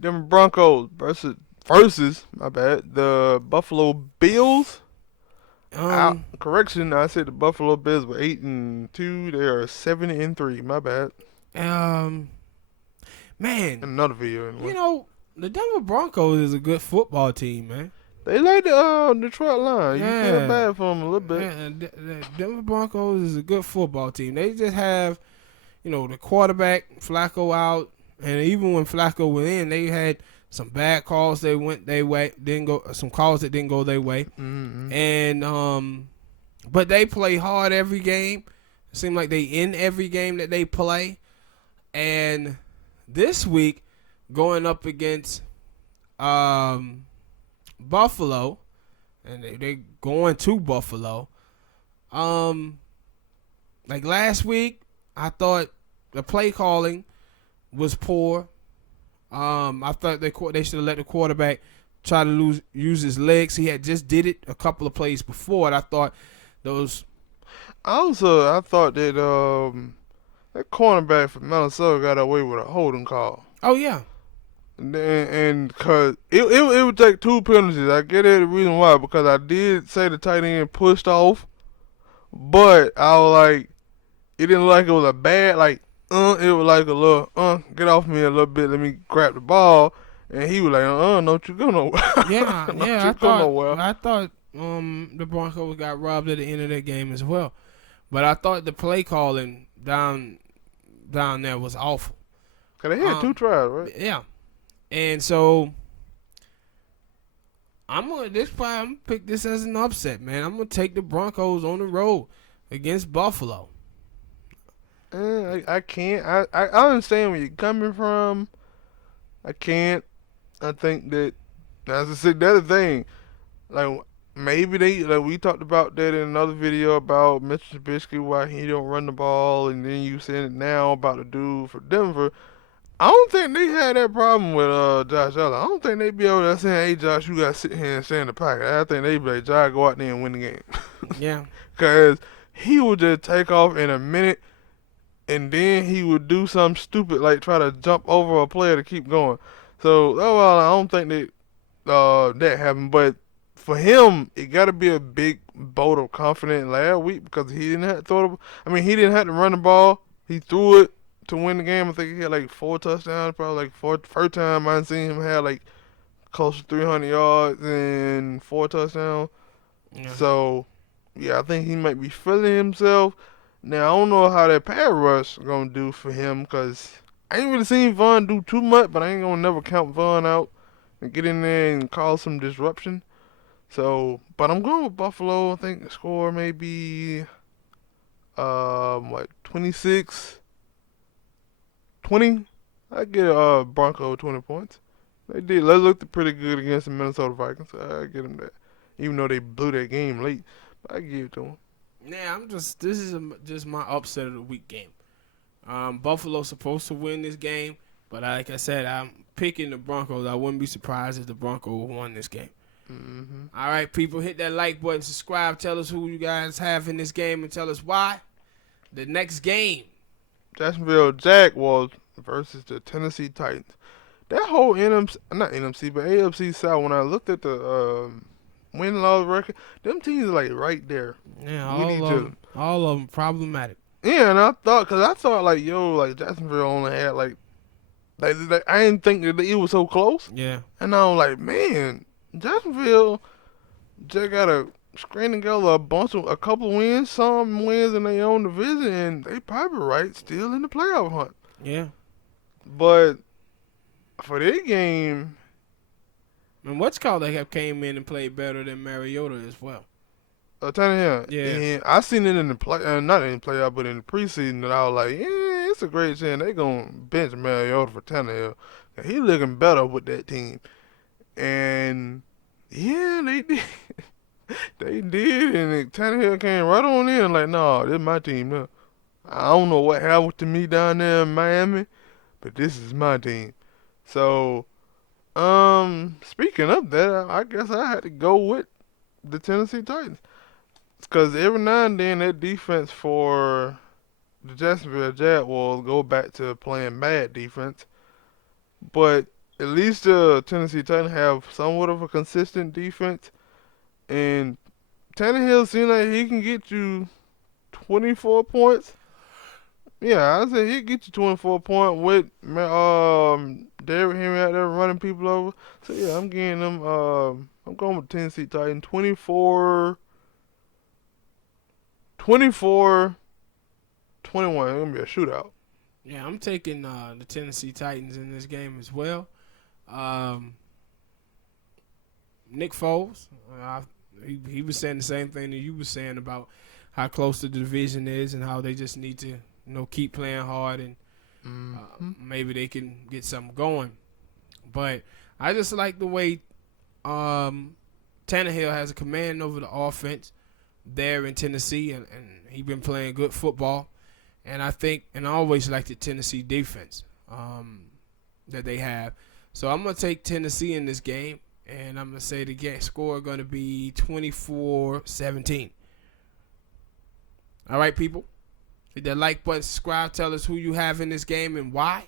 Denver Broncos versus the Buffalo Bills. Um, Correction, I said the Buffalo Bills were 8-2. They are 7-3. My bad. um, man, Another video you anyway. know the Denver Broncos is a good football team, man. They like the Detroit line. You feel Yeah, bad for them a little bit. yeah. The Denver Broncos is a good football team. They just have the quarterback Flacco out, and even when Flacco went in, they had some bad calls. They went their way, didn't go. Some calls that didn't go their way, Mm-hmm. and but they play hard every game. It seems like they in every game that they play, and this week going up against um Buffalo, and they going to Buffalo. Um, like last week, I thought the play calling was poor. I thought they should have let the quarterback try to use his legs. He had just did it a couple of plays before, and I thought those. I thought that cornerback from Minnesota got away with a holding call. Oh yeah, And cause it would take two penalties. I get it. The reason why, because I did say the tight end pushed off, but I was like, it didn't look like it was a bad like. It was like a little get off me a little bit. Let me grab the ball. And he was like, don't you go nowhere. yeah, Don't yeah. you go nowhere. I thought the Broncos got robbed at the end of that game as well. But I thought the play calling down there was awful. Cause they had two tries, right? Yeah, and so I'm gonna pick this as an upset, man. I'm gonna take the Broncos on the road against Buffalo. I can't. I understand where you're coming from. I can't. I think that, as I said, the other thing, like maybe they like we talked about that in another video about Mr. Trubisky why he don't run the ball, and then you saying it now about the dude for Denver. I don't think they had that problem with Josh Allen. I don't think they be able to say, hey Josh, you gotta sit here and stay in the pocket. I think they be like, Josh, go out there and win the game. Yeah, Cause he would just take off in a minute, and then he would do something stupid like try to jump over a player to keep going. So well, I don't think that that happened. But for him, it got to be a big bolt of confidence last week because he didn't have to throw the. I mean, he didn't have to run the ball. He threw it to win the game. I think he had like 4 touchdowns. Probably like first time I seen him have like close to 300 yards and 4 touchdowns. yeah, So yeah, I think he might be feeling himself. Now I don't know how that pass rush gonna do for him because I ain't really seen Vaughn do too much, but I ain't gonna never count Vaughn out and get in there and cause some disruption. So, but I'm going with Buffalo. I think the score may be 26-20. I get Bronco 20 points. They looked pretty good against the Minnesota Vikings. So I get them that, even though they blew that game late. But I give it to them. yeah. This is just my upset of the week game. Buffalo's supposed to win this game, but like I said, I'm picking the Broncos. I wouldn't be surprised if the Broncos won this game. Mm-hmm. All right, people, hit that like button, subscribe, tell us who you guys have in this game, and tell us why. The next game. Jacksonville Jaguars versus the Tennessee Titans. That whole NMC, not NMC, but AFC South. When I looked at the win-loss record, them teams are like right there Yeah, with each other. all of them problematic. Yeah, and I thought like like Jacksonville only had like I didn't think that it was so close, Yeah, and I was like, man, Jacksonville just got to string together a couple wins, some wins in their own division, and they probably right still in the playoff hunt. yeah. But for their game, And what's called they have came in and played better than Mariota as well. Tannehill, Yeah, and I seen it in the play, not in the playoff, but in the preseason, that I was like, yeah, it's a great chance they gonna bench Mariota for Tannehill. He looking better with that team, and yeah, they did. They did, and Tannehill came right on in like, nah, this is my team now. I don't know what happened to me down there in Miami, but this is my team. So, speaking of that, I guess I had to go with the Tennessee Titans. Because every now and then that defense for the Jacksonville Jaguars go back to playing bad defense. But at least the Tennessee Titans have somewhat of a consistent defense, and Tannehill seems like he can get you 24 points. Yeah, I said he get you 24 point with Derrick Henry out there running people over. So yeah, I'm getting them. I'm going with Tennessee Titans 24, 24, 21. It's gonna be a shootout. Yeah, I'm taking the Tennessee Titans in this game as well. Um, Nick Foles, he was saying the same thing that you were saying about how close the division is and how they just need to keep playing hard and maybe they can get something going. But I just like the way Tannehill has a command over the offense there in Tennessee, and he been playing good football. And I think, and I always liked the Tennessee defense that they have. So I'm going to take Tennessee in this game, and I'm going to say the game score going to be 24-17. All right, people. Hit that like button, subscribe, tell us who you have in this game and why.